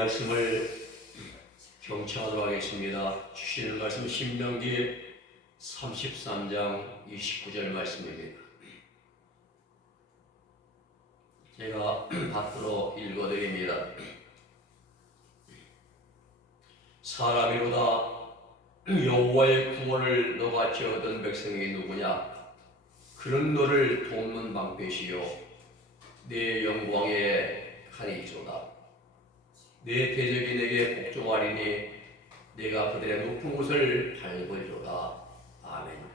말씀을 경청하도록 하겠습니다. 주시는 말씀 신명기 33장 29절 말씀입니다. 제가 밖으로 읽어드립니다. 사람이로다 여호와의 구원을 너같이 얻은 백성이 누구냐? 그는 너를 돕는 방패시요 내 영광의 칼이로다. 내 대적이 내게 복종하리니 내가 그들의 높은 곳을 밟으리로다. 아멘.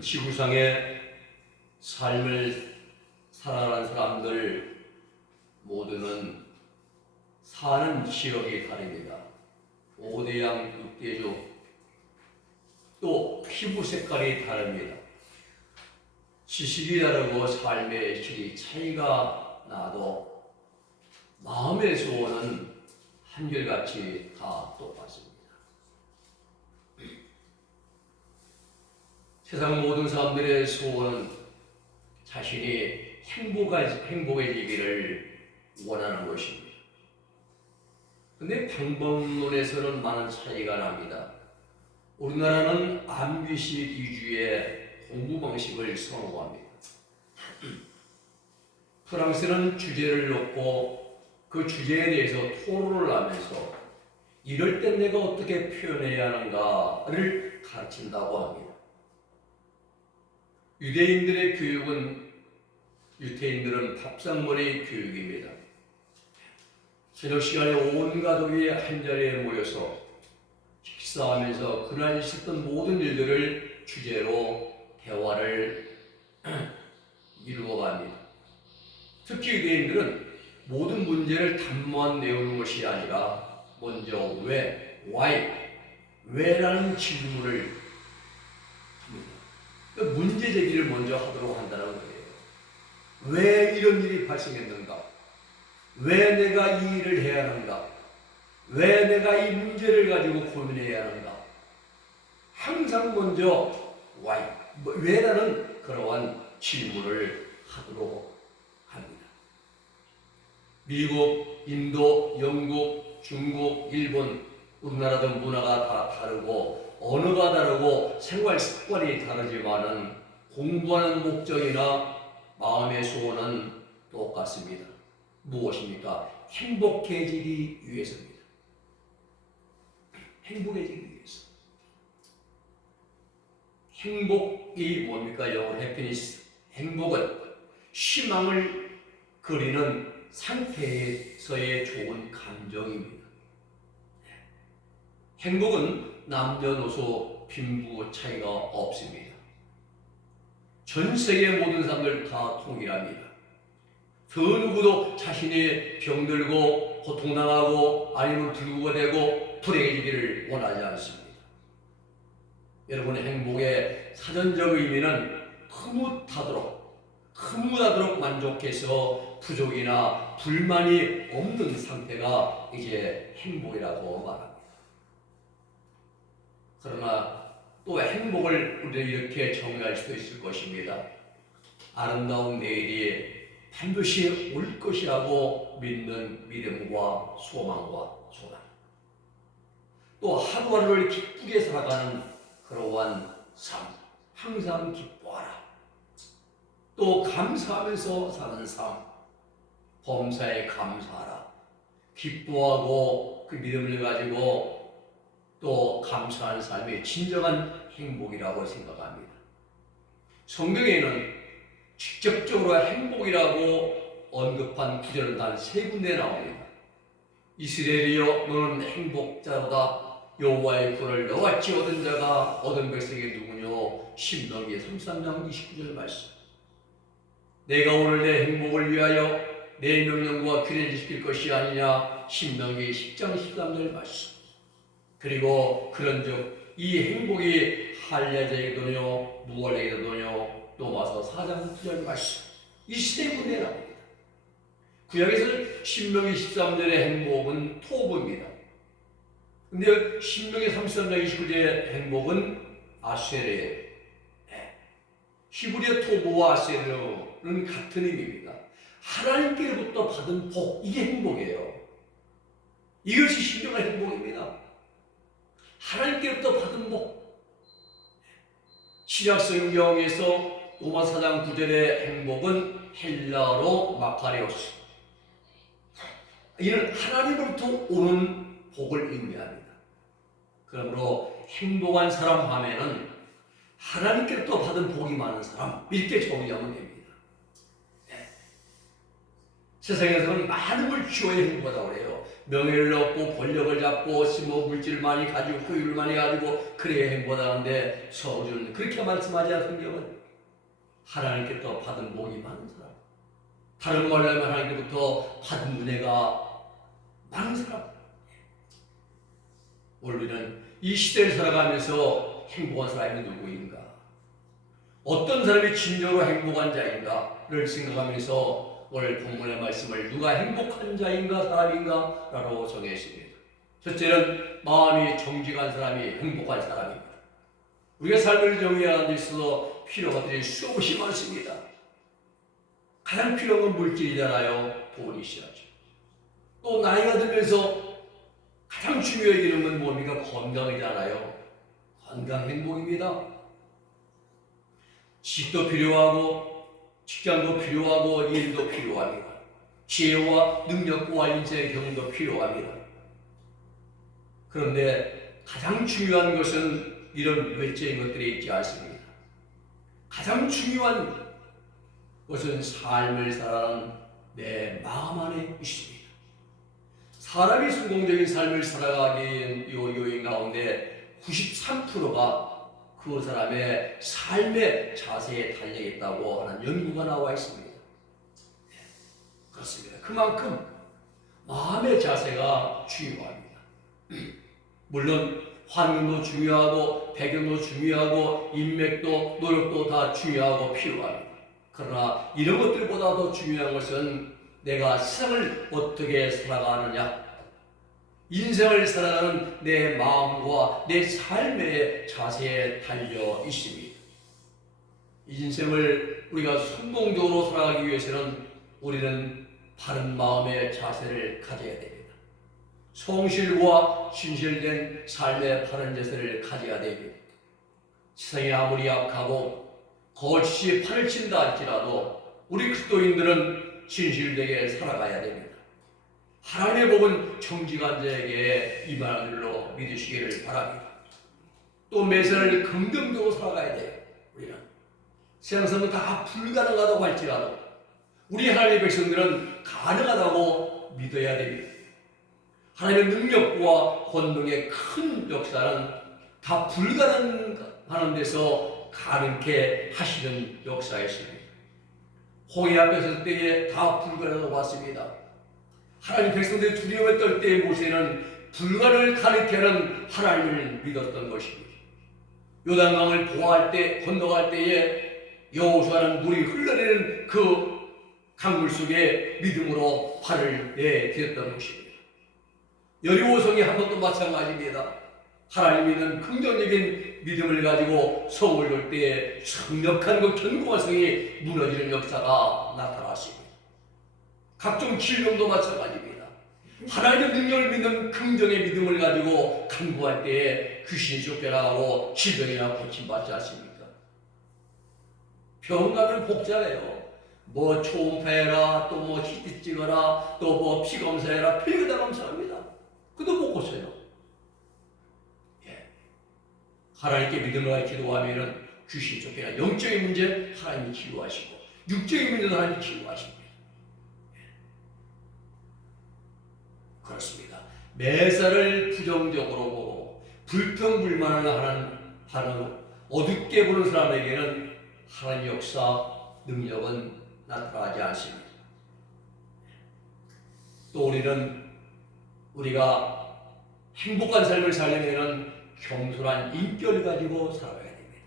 지구상의 삶을 살아가는 사람들 모두는 사는 지역이 다릅니다. 5대양 6대주 또 피부 색깔이 다릅니다. 지식이 다르고 삶의 질이 차이가 나도 마음의 소원은 한결같이 다 똑같습니다. 세상 모든 사람들의 소원은 자신이 행복해지기를 원하는 것입니다. 그런데 방법론에서는 많은 차이가 납니다. 우리나라는 암기식 위주의 공부 방식을 선호합니다. 프랑스는 주제를 놓고 그 주제에 대해서 토론을 하면서 이럴 땐 내가 어떻게 표현해야 하는가를 가르친다고 합니다. 유태인들은 밥상머리 교육입니다. 저녁 시간에 온 가족이 한자리에 모여서 식사하면서 그날 있었던 모든 일들을 주제로 대화를 이루어갑니다. 특히 유대인들은 모든 문제를 단모한 내우는 것이 아니라 먼저 왜라는 질문을 합니다. 그러니까 문제 제기를 먼저 하도록 한다는 거예요. 왜 이런 일이 발생했는가? 왜 내가 이 일을 해야 하는가? 왜 내가 이 문제를 가지고 고민해야 하는가? 항상 먼저 왜라는 그러한 질문을 하도록 합니다. 미국, 인도, 영국, 중국, 일본, 우리나라도 문화가 다 다르고 언어가 다르고 생활 습관이 다르지만은 공부하는 목적이나 마음의 소원은 똑같습니다. 무엇입니까? 행복해지기 위해서입니다. 행복해지기 위해서. 행복이 뭡니까? 영어로 해피니스. 행복은 희망을 그리는 상태에서의 좋은 감정입니다. 행복은 남녀노소 빈부 차이가 없습니다. 전 세계 모든 사람들 다 동일합니다. 그 누구도 자신이 병들고 고통당하고 아니면 불구가 되고 불행해지기를 원하지 않습니다. 여러분의 행복의 사전적 의미는 흐뭇하도록 만족해서 부족이나 불만이 없는 상태가 이제 행복이라고 말합니다. 그러나 또 행복을 우리는 이렇게 정의할 수도 있을 것입니다. 아름다운 내일이 반드시 올 것이라고 믿는 믿음과 소망과 소망. 또 하루하루를 기쁘게 살아가는 그러한 삶, 항상 기뻐하라. 또 감사하면서 사는 삶, 범사에 감사하라. 기뻐하고 그 믿음을 가지고 또 감사하는 삶이 진정한 행복이라고 생각합니다. 성경에는 직접적으로 행복이라고 언급한 구절은 단 3군데 나옵니다. 이스라엘이여 너는 행복자로다. 여호와의 구원을 너같이 얻은 자가 얻은 백성이 누구뇨? 신명기 33장 29절 말씀. 내가 오늘 내 행복을 위하여 내 명령과 규례를 지킬 것이 아니냐? 신명기 10장 13절 말씀. 그리고 그런즉 이 행복이 할례자에게도뇨 무할례에게도뇨 또 와서 4장 9절 말씀. 이 3군데 나옵니다. 구약에서 신명기 13절의 행복은 토부입니다. 근데 신명기 33장 29절의 행복은 아세르예요. 히브리어 토부와 아세르는 같은 의미입니다. 하나님께로부터 받은 복, 이게 행복이에요. 이것이 진정한 행복입니다. 하나님께로부터 받은 복. 신약성경에서 로마 4장 9절의 행복은 헬라어로 마카리오스. 이는 하나님으로부터 오는 복을 의미합니다. 그러므로 행복한 사람 하면은 하나님께로부터 받은 복이 많은 사람, 이렇게 정의하면 됩니다. 네. 세상에서는 많은 걸 쥐어야 행복하다고 그래요. 명예를 얻고 권력을 잡고 뭐 물질을 많이 가지고 소유를 많이 가지고 그래야 행복하다는데 서울은 그렇게 말씀하지 않습니까? 하나님께로부터 받은 복이 많은 사람, 다른 말로 하면 하나님께로부터 받은 은혜가 많은 사람. 우리는 이 시대를 살아가면서 행복한 사람이 누구인가? 어떤 사람이 진정으로 행복한 자인가를 생각하면서 오늘 본문의 말씀을 누가 행복한 자인가 사람인가 라고 정했습니다. 첫째는 마음이 정직한 사람이 행복한 사람입니다. 우리가 삶을 정의하는 데 있어서 필요한 것들이 수없이 많습니다. 가장 필요한 건 물질이잖아요. 돈이셔야죠. 또 나이가 들면서 가장 중요하게 여기는 건 뭡니까? 건강이잖아요. 건강 행복입니다. 집도 필요하고 직장도 필요하고 일도 필요합니다. 지혜와 능력과 인생의 경험도 필요합니다. 그런데 가장 중요한 것은 이런 외적인 것들이 있지 않습니다. 가장 중요한 것은 삶을 살아가는 내 마음 안에 있습니다. 사람이 성공적인 삶을 살아가기 위한 요인 가운데 93%가 그 사람의 삶의 자세에 달려있다고 하는 연구가 나와 있습니다. 그렇습니다. 그만큼 마음의 자세가 중요합니다. 물론 환경도 중요하고 배경도 중요하고 인맥도 노력도 다 중요하고 필요합니다. 그러나 이런 것들보다 더 중요한 것은 내가 세상을 어떻게 살아가느냐, 인생을 살아가는 내 마음과 내 삶의 자세에 달려 있습니다. 인생을 우리가 성공적으로 살아가기 위해서는 우리는 바른 마음의 자세를 가져야 됩니다. 성실과 신실된 삶의 바른 자세를 가져야 됩니다. 세상이 아무리 약하고 거짓이 판을 친다 할지라도 우리 그리스도인들은 신실되게 살아가야 됩니다. 하나님의 복은 정직한 자에게 임하는 줄로 믿으시기를 바랍니다. 또 매사를 긍정적으로 살아가야 돼요. 우리는 세상에서는 다 불가능하다고 할지라도 우리 하나님의 백성들은 가능하다고 믿어야 됩니다. 하나님의 능력과 권능의 큰 역사는 다 불가능하는 데서 가능케 하시는 역사였습니다. 홍해 앞에 설 때에 다 불가능하고 왔습니다. 하나님 백성들이 두려움에 떨 때에 모세는 불가능을 가리게 하는 하나님을 믿었던 것입니다. 요단강을 보호할 때, 건너갈 때에 여호수아는 물이 흘러내리는 그 강물 속에 믿음으로 발을 내디뎠던 것입니다. 여리고성이 한 번도 마찬가지입니다. 하나님 믿는 긍정적인 믿음을 가지고 성을 놓을 때에 강력한 그 견고한 성이 무너지는 역사가 나타났습니다. 각종 질병도 마찬가지입니다. 하나님의 능력을 믿는 긍정의 믿음을 가지고 간구할 때에 귀신이 쫓겨나가고 질병이나 고침받지 않습니까? 병 가면 복잡해요. 뭐 초음파해라, 또 뭐 CT 찍어라, 또 뭐 피검사해라, 별거 다 검사합니다. 그도 못 고쳐요. 하나님께 믿음을 가지고 기도하면은 귀신 쫓겨나. 영적인 문제 하나님이 치유하시고 육적인 문제도 하나님이 치유하십니다. 그렇습니다. 매사를 부정적으로 보고 불평불만을 하는 어둡게 보는 사람에게는 하나님의 역사, 능력은 나타나지 않습니다. 또 우리가 행복한 삶을 살려면 겸손한 인격을 가지고 살아가야 됩니다.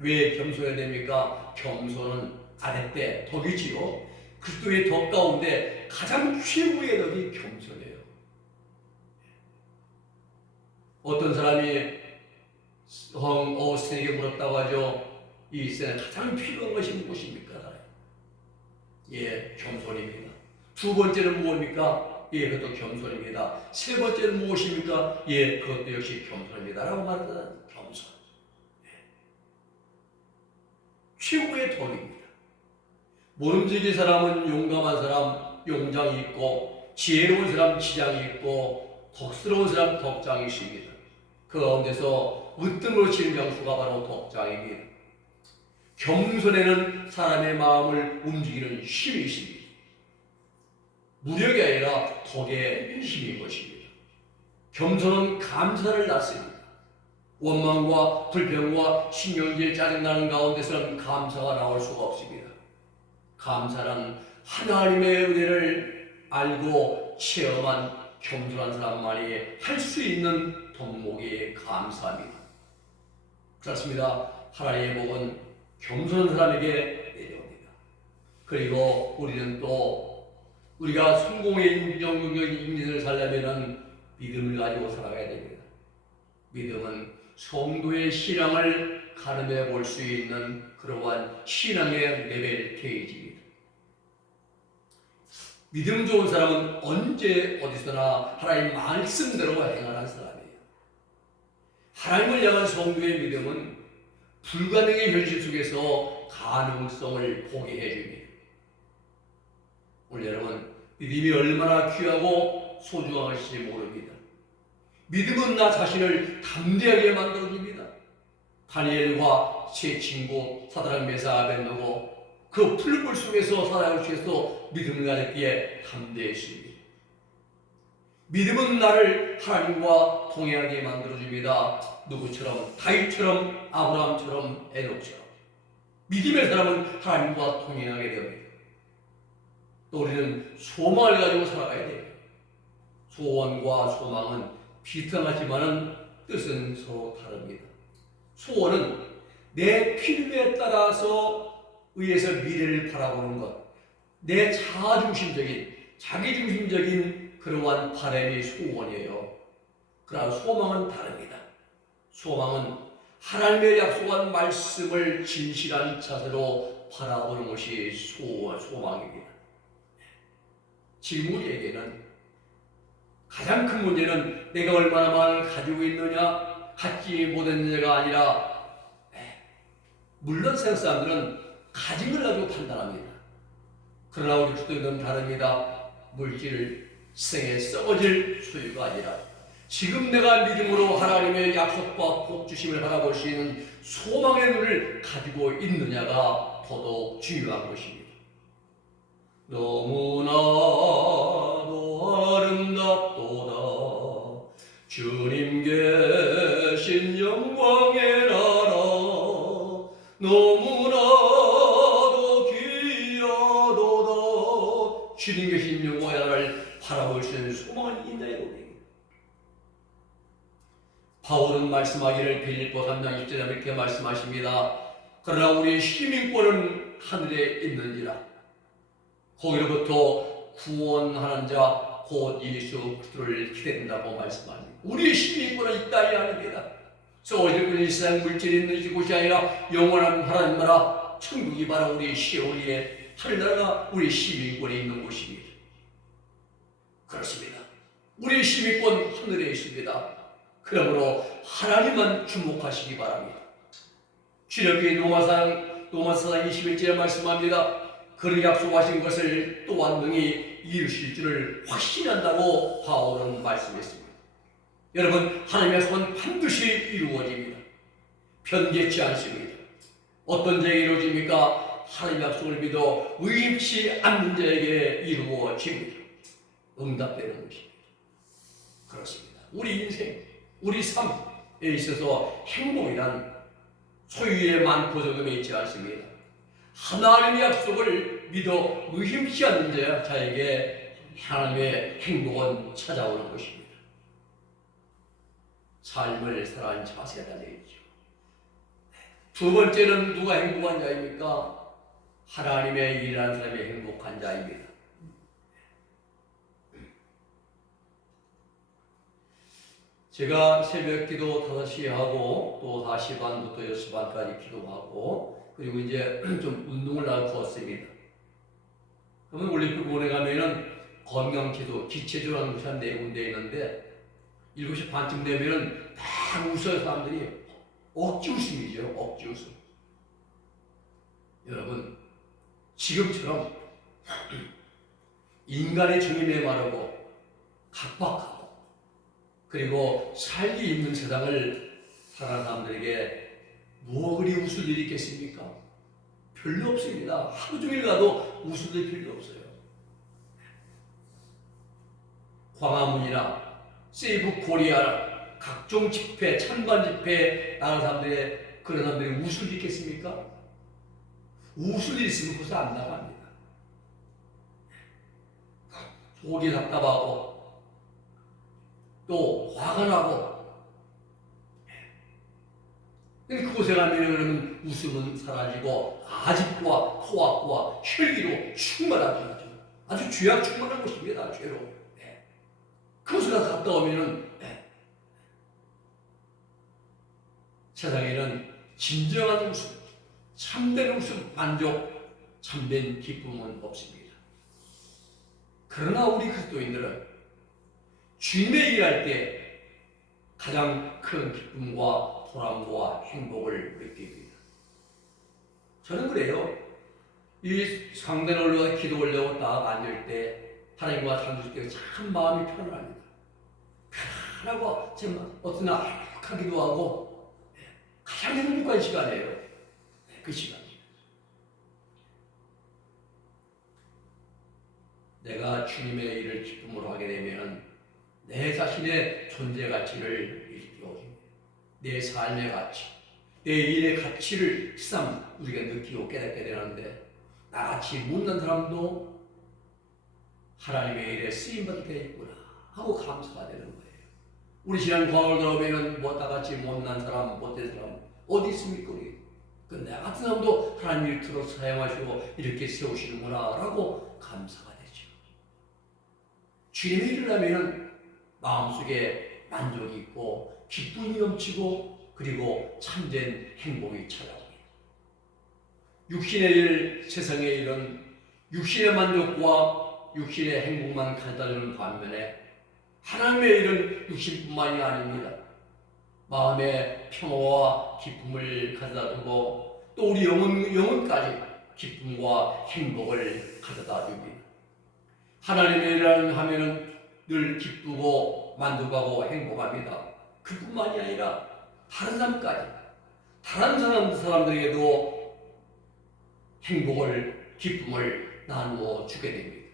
왜 겸손해야 됩니까? 겸손은 아랫대 덕이지요. 그리스도의 덕 가운데 가장 최고의 덕이 겸손이에요. 어떤 사람이 어스틴에게 물었다고 하죠. 이 세상에 가장 필요한 것이 무엇입니까? 예, 겸손입니다. 두 번째는 무엇입니까? 예, 그것도 겸손입니다. 세 번째는 무엇입니까? 예, 그것도 역시 겸손입니다. 라고 말하는 겸손. 예. 최고의 덕입니다. 모름지기 사람은 용감한 사람, 용장이 있고, 지혜로운 사람, 지장이 있고, 덕스러운 사람, 덕장이 있습니다. 그 가운데서 으뜸으로 치는 장수가 바로 덕장입니다. 겸손에는 사람의 마음을 움직이는 힘이 있습니다. 무력이 아니라 덕의 힘인 것입니다. 겸손은 감사를 낳습니다. 원망과 불평과 신경질 짜증나는 가운데서는 감사가 나올 수가 없습니다. 감사는 하나님의 은혜를 알고 체험한 겸손한 사람만이 할 수 있는 덕목이 감사합니다. 그렇습니다. 하나님의 복은 겸손한 사람에게 내려옵니다. 그리고 우리는 또 우리가 성공의 인정적인 인생을 살려면 믿음을 가지고 살아가야 됩니다. 믿음은 성도의 신앙을 가늠해 볼 수 있는 그러한 신앙의 레벨 게이지입니다. 믿음 좋은 사람은 언제 어디서나 하나님 말씀대로 행하는 사람이에요. 하나님을 향한 성도의 믿음은 불가능의 현실 속에서 가능성을 보게 해줍니다. 오늘 여러분, 믿음이 얼마나 귀하고 소중한 것인지 모릅니다. 믿음은 나 자신을 담대하게 만들어줍니다. 다니엘과 제 친구 사드락 메사 아벤노고 그 풀불 속에서 살아갈 수 있어서 믿음을 가졌기에 담대했습니다. 믿음은 나를 하나님과 동행하게 만들어줍니다. 누구처럼? 다윗처럼, 아브라함처럼, 에녹처럼. 믿음의 사람은 하나님과 동행하게 됩니다. 또 우리는 소망을 가지고 살아가야 돼요. 소원과 소망은 비슷하지만은 뜻은 서로 다릅니다. 소원은 내 필요에 따라서 의해서 미래를 바라보는 것, 내 자아중심적인, 자기중심적인 그러한 바람이 소원이에요. 그러나 소망은 다릅니다. 소망은 하나님의 약속한 말씀을 진실한 자세로 바라보는 것이 소망입니다. 지금 우리에게는 가장 큰 문제는 내가 얼마나 많이 가지고 있느냐, 갖지 못했느냐가 아니라, 물론 세상 사람들은 가진 걸 가지고 판단합니다. 그러나 우리 그리스도인은 다릅니다. 물질, 생에 썩어질 소유가 아니라 지금 내가 믿음으로 하나님의 약속과 복주심을 바라볼 수 있는 소망의 눈을 가지고 있느냐가 더더욱 중요한 것입니다. 너무나도 아름답도다 주님 계신 영광의 나라 너무나도 귀하도다 주님 계신 영광의 나라를 바라볼 수 있는 소망은 있나요? 우리? 바울은 말씀하기를 빌립보 3장 10절에 이렇게 말씀하십니다. 그러나 우리의 시민권은 하늘에 있는지라 거기로부터 구원하는 자 곧 예수 그리스도를 기대된다고 말씀합니다. 우리의 시민권은 이 땅이 아닙니다. 썩어질 이 세상 물질이 있는 곳이 아니라 영원한 하나님 나라 천국이 바로 우리의 시오리의 하늘나라가 우리의 시민권에 있는 곳입니다. 그렇습니다. 우리의 시민권 하늘에 있습니다. 그러므로 하나님만 주목하시기 바랍니다. 주력기 로마상 21절에 말씀합니다. 그를 약속하신 것을 또한 능히 이루실 줄을 확신한다고 바울은 말씀했습니다. 여러분, 하나님의 약속은 반드시 이루어집니다. 변개치 않습니다. 어떤 자에게 이루어집니까? 하나님의 약속을 믿어 의심치 않는 자에게 이루어집니다. 응답되는 것입니다. 그렇습니다. 우리 인생, 우리 삶에 있어서 행복이란 소유의 많고 적음에 있지 않습니다. 하나님의 약속을 믿어 의심치 않는 자에게 하나님의 행복은 찾아오는 것입니다. 삶을 살아가는 자세가 달려있죠. 두 번째는 누가 행복한 자입니까? 하나님의 일하는 사람이 행복한 자입니다. 제가 새벽 기도 5시에 하고 또 4시 반부터 6시 반까지 기도하고 그리고 이제 좀 운동을 나누었습니다. 그러면 올림픽공원에 가면은 건강지도, 기체조라는 것이 한 4군데 있는데 7시 반쯤 되면은 막 웃어요. 사람들이 억지 웃음이죠. 억지 웃음. 여러분, 지금처럼 인간의 정이 메마르고 각박하고 그리고 살기 힘든 세상을 살아가는 사람들에게 뭐 그리 웃을 일이 있겠습니까? 별로 없습니다. 하루 종일 가도 웃을 일 필요 없어요. 광화문이나 세이브 코리아 각종 집회, 찬반 집회 나가는 사람들의 그런 사람들이 웃을 일 있겠습니까? 웃을 일 있으면 거기서 안 나갑니다. 속이 답답하고 또 화가 나고 그곳에 가면 웃음은 사라지고 아집과 포악과 혈기로 충만하게 하죠. 아주 죄악 충만한 곳입니다. 죄로. 그곳에 갔다 오면은 세상에는 진정한 웃음, 참된 웃음, 만족, 참된 기쁨은 없습니다. 그러나 우리 그리스도인들은 주님의 일할 때 가장 큰 기쁨과 보람과 행복을 느낍니다. 저는 그래요. 이 상단에 올라가서 기도 올려고 딱 앉을 때 하나님과 상주실 때 참 마음이 편안합니다. 편하고 정말 어떤 날 행복하기도 하고 가장 행복한 시간이에요. 그 시간이. 내가 주님의 일을 기쁨으로 하게 되면 내 자신의 존재 가치를 일깨워줍니다. 내 삶의 가치, 내 일의 가치를 참 우리가 느끼고 깨닫게 되는데 나같이 못난 사람도 하나님의 일에 쓰임받을 때 있구나 하고 감사가 되는 거예요. 우리 지난 광을 들어보면 뭐 나같이 못난 사람, 못된 사람 어디 있습니까? 그 나 같은 사람도 하나님 일터로 사용하시고 이렇게 세우시는구나 라고 감사가 되죠. 주님의 일을 하면 마음속에 만족이 있고 기쁨이 넘치고 그리고 참된 행복이 찾아옵니다. 육신의 일, 세상의 일은 육신의 만족과 육신의 행복만 가져다주는 반면에 하나님의 일은 육신뿐만이 아닙니다. 마음의 평화와 기쁨을 가져다주고 또 우리 영혼까지 기쁨과 행복을 가져다줍니다. 하나님의 일을 하면은 늘 기쁘고 만족하고 행복합니다. 그뿐만이 아니라 다른 사람까지, 다른 사람들에게도 행복을, 기쁨을 나누어 주게 됩니다.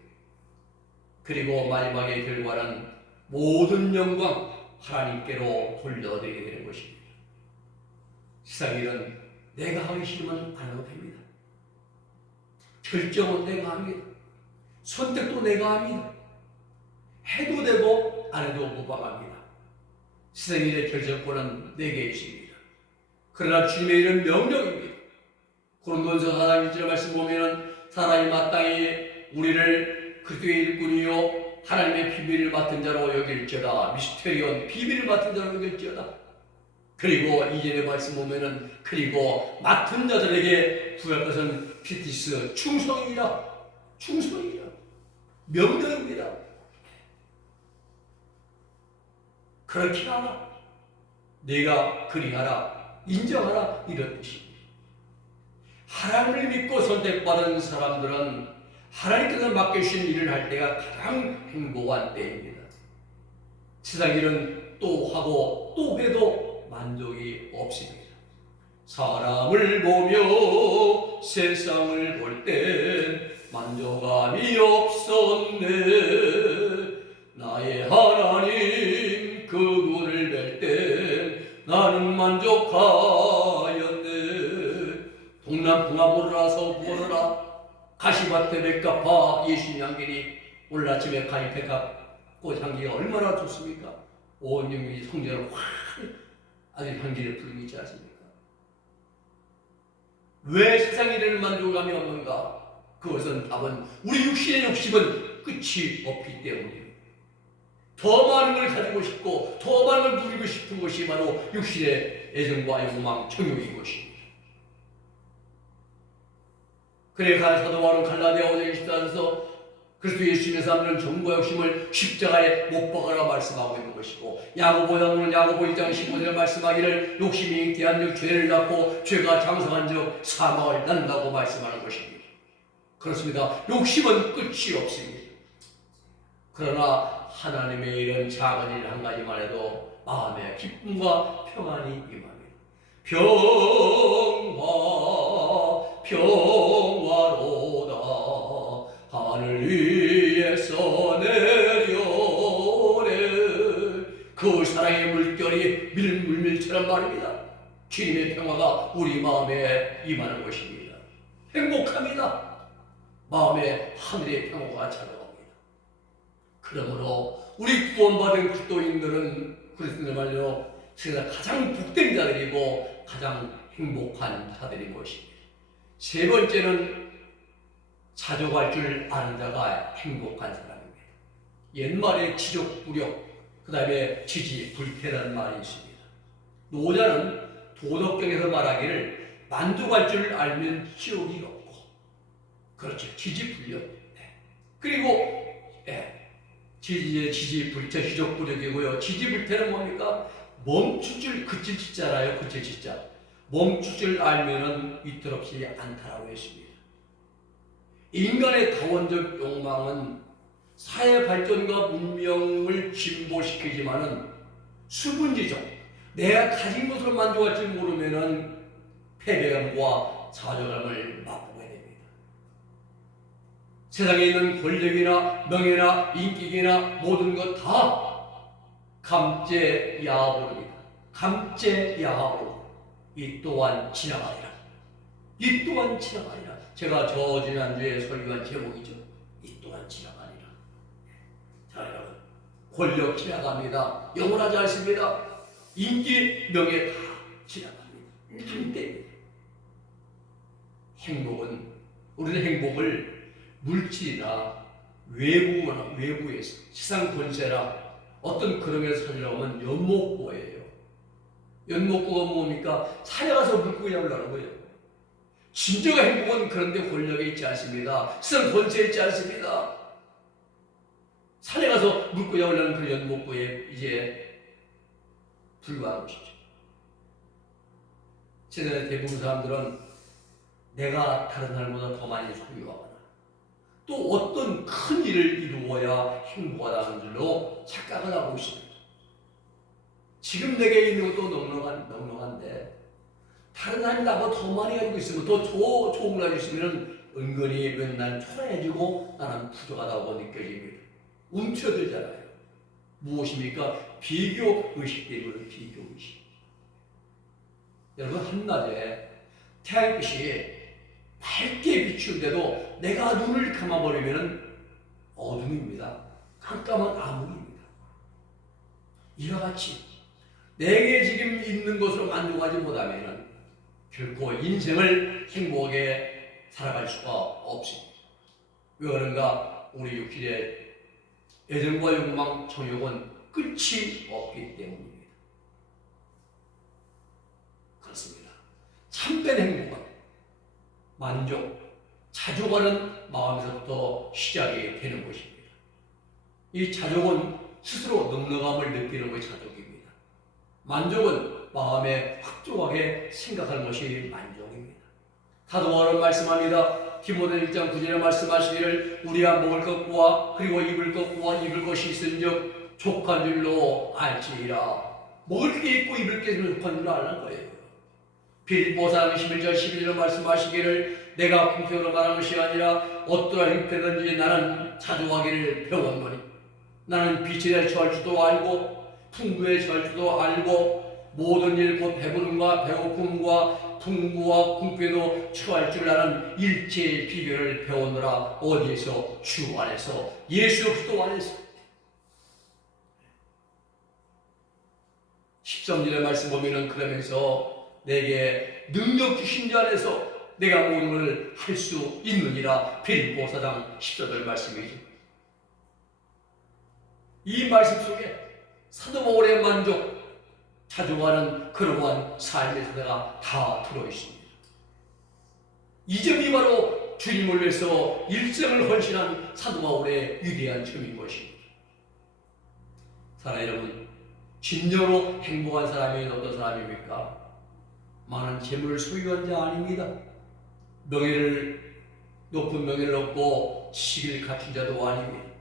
그리고 마지막의 결과는 모든 영광 하나님께로 돌려드리게 되는 것입니다. 세상 일은 내가 하기 싫으면 안 해도 됩니다. 결정은 내가 합니다. 선택도 내가 합니다. 해도 되고 안 해도 무방합니다. 세상 일의 결정권은 내게 있습니다. 그러나 주님의 일은 명령입니다. 고린도전서 4장 1절 말씀 보면 사람이 마땅히 우리를 그리스도의 일꾼이요 하나님의 비밀을 맡은 자로 여길지어다. 미스테리온 비밀을 맡은 자로 여길지어다. 그리고 이전의 말씀 보면은 그리고 맡은 자들에게 부여할 것은 피티스 충성이라 명령입니다. 그렇게 하라. 내가 그리하라. 인정하라. 이런 뜻입니다. 하나님을 믿고 선택받은 사람들은 하나님께서 맡겨주신 일을 할 때가 가장 행복한 때입니다. 세상 일은 또 하고 또 해도 만족이 없습니다. 사람을 보며 세상을 볼 땐 만족감이 없었네. 나의 하나님 그분을 뵐 땐 나는 만족하였네. 동남풍하보라서 보러라 가시밭에 백합화 예수님 향기니 오늘 아침에 가시 백합 꽃향기가 얼마나 좋습니까? 온 영혼이 성전을 확 아주 향기를 부르고 있지 않습니까? 왜 세상 일에는 만족감이 없는가? 그것은 답은 우리 육신의 욕심은 끝이 없기 때문이에요. 더 많은 걸 가지고 싶고 더 많은 걸 누리고 싶은 것이 바로 육신의 애정과 욕망, 정욕인 것입니다. 그래 사도 바울은 갈라디아 5장 24절에서 그리스도 예수 믿는 사람들은 정과 욕심을 십자가에 못 박아라 말씀하고 있는 것이고, 야고보 장로는 야고보 1장 15절에 말씀하기를 욕심이 대한 죄를 낳고 죄가 장성한 즉 사망을 낳는다고 말씀하는 것입니다. 그렇습니다. 욕심은 끝이 없습니다. 그러나 하나님의 이런 작은 일 한 가지만 해도 마음에 기쁨과 평안이 임합니다. 평화로다 하늘 위에서 내려오네. 그 사랑의 물결이 물밀처럼 말입니다. 주님의 평화가 우리 마음에 임하는 것입니다. 행복합니다. 마음에 하늘의 평화가 찾아옵니다. 그러므로 우리 구원받은 그리스도인들은 그리스도인들말로 세상 가장 복된 자들이고 가장 행복한 자들인 것입니다. 세 번째는 자족할 줄 아는 자가 행복한 사람입니다. 옛말에 지족부력, 그 다음에 지지불태라는 말이 있습니다. 노자는 도덕경에서 말하기를 만족할 줄 알면 지옥이 없고, 그렇죠. 지지불력. 네. 그리고 지지불태, 지족부력이고요. 지지불태는 뭡니까? 멈출 줄, 그칠 짓잖아요. 그칠 짓자. 멈출 줄 알면은 위태롭지 않다라고 했습니다. 인간의 다원적 욕망은 사회 발전과 문명을 진보시키지만은 수분지적, 내가 가진 것으로 만족할 줄 모르면은 패배감과 좌절감을 맛보게 됩니다. 세상에 있는 권력이나 명예나 인기나 모든 것 다 감죄야합으로입니다. 감죄야합으로. 이 또한 지나가리라. 이 또한 지나가리라. 제가 저 지난주에 설교한 제목이죠. 이 또한 지나가리라. 자, 여러분, 권력 지나갑니다. 영원하지 않습니다. 인기, 명예 다 지나갑니다. 한때입니다. 행복은, 우리는 행복을 물질이나 외부에서 세상 권세나 어떤 그런 데서 찾으려고 하면 연목고예요. 연목고가 뭡니까? 산에 가서 물고기 잡으려는 거예요. 진정한 행복은 그런데 권력에 있지 않습니다. 세상 권세에 있지 않습니다. 산에 가서 물고기 잡으려는 그 연목고에 이제 불과한 것이죠. 세상의 대부분 사람들은 내가 다른 사람보다 더 많이 소유하거나 또 어떤 큰 일을 이루어야 행복하다는 줄로 착각을 하고 있습니다. 지금 내게 있는 것도 넉넉한데 다른 사람이 나보다 더 많이 가지고 있으면, 더 좋은 걸 가지고 있으면 은근히 난 초라해지고 나는 부족하다고 느껴집니다. 움츠러들잖아요. 무엇입니까? 비교의식 때문에 비교의식. 여러분, 한낮에 태양빛이 밝게 비추는데도 내가 눈을 감아버리면 어둠입니다. 깜깜한 암흑입니다. 이와 같이 내게 지금 있는 것으로 만족하지 못하면 결코 인생을 행복하게 살아갈 수가 없습니다. 왜 그런가? 우리 육신의 애정과 욕망, 정욕은 끝이 없기 때문입니다. 그렇습니다. 참된 행복은 만족, 자족하는 마음에서부터 시작이 되는 것입니다. 이 자족은 스스로 넉넉함을 느끼는 것이 자족입니다. 만족은 마음에 확고하게 생각하는 것이 만족입니다. 사도바울은 말씀합니다. 디모데 1장 9절에 말씀하시기를 우리가 먹을 것 구하 그리고 입을 것 구하 입을 것이 있은즉 족한 줄로 알지니라. 먹을 게 있고 입을 게 있으면 족한 줄로 아는 거예요. 빌립보서 11절 12절에 말씀하시기를 내가 공평으로 말하는 것이 아니라 어떠한 형태든지 나는 자족하기를 배웠노니 나는 빛에 처할 줄도 알고 풍부에 처할 줄도 알고 모든 일 곧 배부름과 배고픔과 풍부와 궁핍에도 처할 줄 아는 일체의 비결을 배우느라. 어디에서? 주 안에서, 예수 그리스도 안에서. 13절의 말씀 보면은 그러면서 내게 능력 주신 자 안에서 내가 모든 것을 할 수 있느니라. 빌립보 4장 14절 말씀이죠. 이 말씀 속에 사도 바울의 만족, 자족하는 그러한 삶의 세대가 다 들어있습니다. 이 점이 바로 주님을 위해서 일생을 헌신한 사도 바울의 위대한 점인 것입니다. 사랑하는 여러분, 진정으로 행복한 사람이 어떤 사람입니까? 많은 재물을 소유한 자 아닙니다. 높은 명예를 얻고 지식을 갖춘 자도 아닙니다.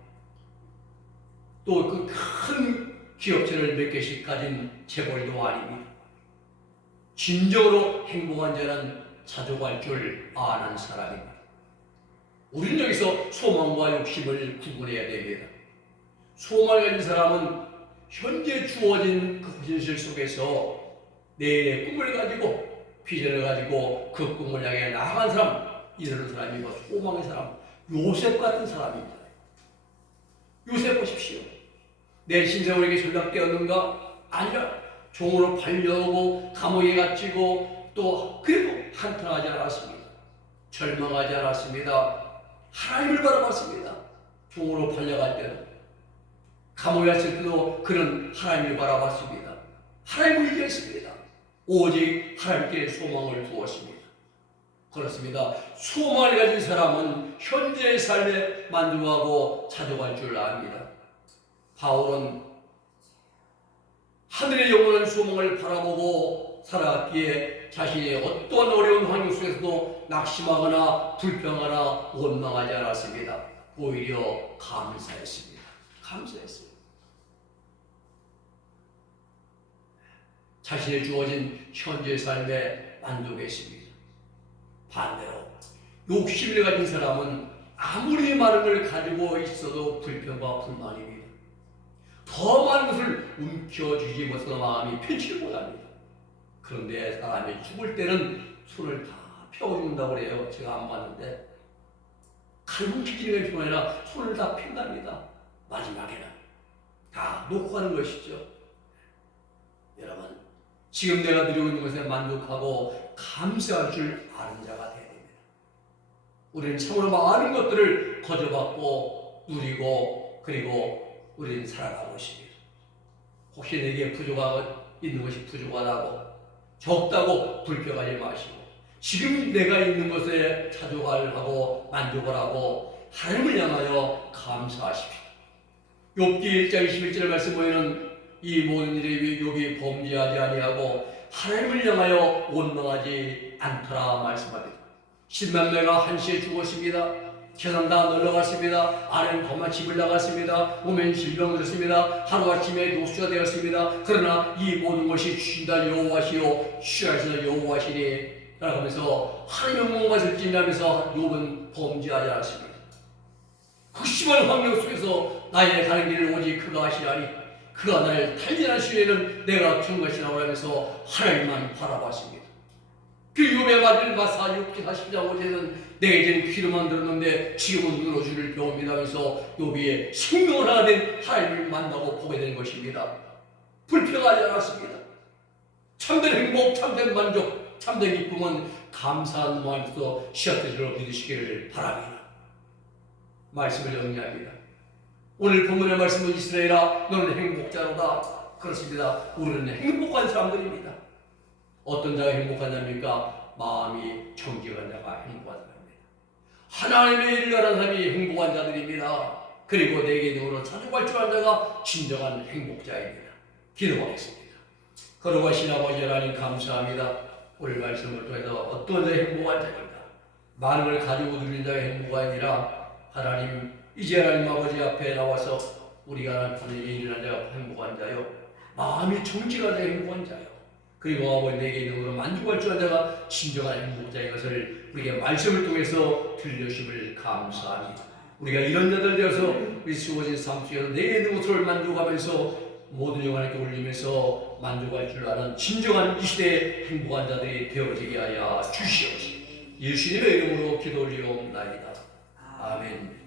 또 그 큰 기업체를 몇 개씩 가진 재벌도 아닙니다. 진정으로 행복한 자는 자족할 줄 아는 사람입니다. 우리는 여기서 소망과 욕심을 구분해야 됩니다. 소망을 가진 사람은 현재 주어진 그 현실 속에서 내일의 꿈을 가지고 비전을 가지고 그 꿈을 향해 나아간 사람, 이런 사람이 소망의 사람, 요셉 같은 사람입니다. 요셉 보십시오. 내 신세월에게 전락되었는가? 아니라 종으로 팔려오고 감옥에 갇히고 또 그래도 한탄하지 않았습니다. 절망하지 않았습니다. 하나님을 바라봤습니다. 종으로 팔려갈 때는, 감옥에 갇힐 때도 그는 하나님을 바라봤습니다. 하나님을 의지했습니다. 오직 하나님께 소망을 두었습니다. 그렇습니다. 소망을 가진 사람은 현재의 삶에 만족하고 자족할 줄 압니다. 바울은 하늘의 영원한 소망을 바라보고 살아갔기에 자신의 어떠한 어려운 환경 속에서도 낙심하거나 불평하거나 원망하지 않았습니다. 오히려 감사했습니다. 감사했어요. 자신의 주어진 현재의 삶에 만족했습니다. 반대로 욕심을 가진 사람은 아무리 많은 걸 가지고 있어도 불평과 불만입니다. 더 많은 것을 움켜쥐지 못하는 마음이 편치를 못합니다. 그런데 사람이 죽을 때는 손을 다 펴준다고 그래요. 제가 안 봤는데 칼 움켜쥐는 것이 아니라 손을 다 핀답니다. 마지막에는 다 놓고 가는 것이죠. 여러분, 지금 내가 누리고 있는 것에 만족하고 감사할 줄 아는 자가 되어야 됩니다. 우리는 참으로 많은 것들을 거저받고 누리고 그리고 우리는 살아가고 있습니다. 혹시 내게 있는 것이 부족하다고 적다고 불평하지 마시고 지금 내가 있는 것에 자족하고 만족을 하고 하나님을 향하여 감사하십시오. 욥기 1장 21절 말씀 보이는 이 모든 일에 욥이 범죄하지 아니하고 하나님을 향하여 원망하지 않더라 말씀합니다. 10만 명가 한시에 죽었습니다. 재산 다 널러갔습니다. 아내는 도만 집을 나갔습니다. 몸엔 질병을 얻었습니다. 하루아침에 노수가 되었습니다. 그러나 이 모든 것이 주신다 여호와시요 취하시다 여호와시니 라고 하면서 하나님의 목마를 찐다면서 욥은 범죄하지 않았습니다. 그 심한 환경 속에서 나의 가는 길을 오직 그가 하시나니 그가 나를 탄진한 시에는 내가 준 것이라고 하면서 하나님만 바라봤습니다. 그 욥의 말을 마사 6기 40장 5절에는 내가 이제는 귀로만 들었는데 지금은 눈으로 주를 배웁니다 하면서 욥이 생명을 하나 된 하나님을 만나고 보게 된 것입니다. 불평하지 않았습니다. 참된 행복, 참된 만족, 참된 기쁨은 감사한 마음에서 시작되시로 믿으시기를 바랍니다. 말씀을 정리합니다. 오늘 본문의 말씀은 이스라엘아 너는 행복자로다. 그렇습니다. 우리는 행복한 사람들입니다. 어떤 자가 행복한 자입니까? 마음이 정직한 자가 행복한 사람입니다. 하나님의 일을 하는 사람이 행복한 자들입니다. 그리고 내게 능으로 자족할 줄 아는 자가 진정한 행복자입니다. 기도하겠습니다. 거룩하신 아버지 하나님 감사합니다. 오늘 말씀을 통해서 어떤 자가 행복한 자인가? 많은 걸 가지고 누리는 자가 행복이 아니라 하나님 이제 하나님 아버지 앞에 나와서 우리가 하나님의 일을 하는 자가 행복한 자요, 마음이 정직한 자가 행복한 자요, 그리고 아버지 내게 있는 것으로 만족할 줄 아는 자가 진정한 행복자인 것을 우리가 말씀을 통해서 들려주심을 감사합니다. 우리가 이런 자들 되어서 우리 주어진 삶 속에서 내게 있는 것을 만족하면서 모든 영광을 올리면서 만족할 줄 아는 진정한 이 시대의 행복한 자들이 되어지게 하여 주시옵소서. 예수님의 이름으로 기도 올리옵나이다. 아멘.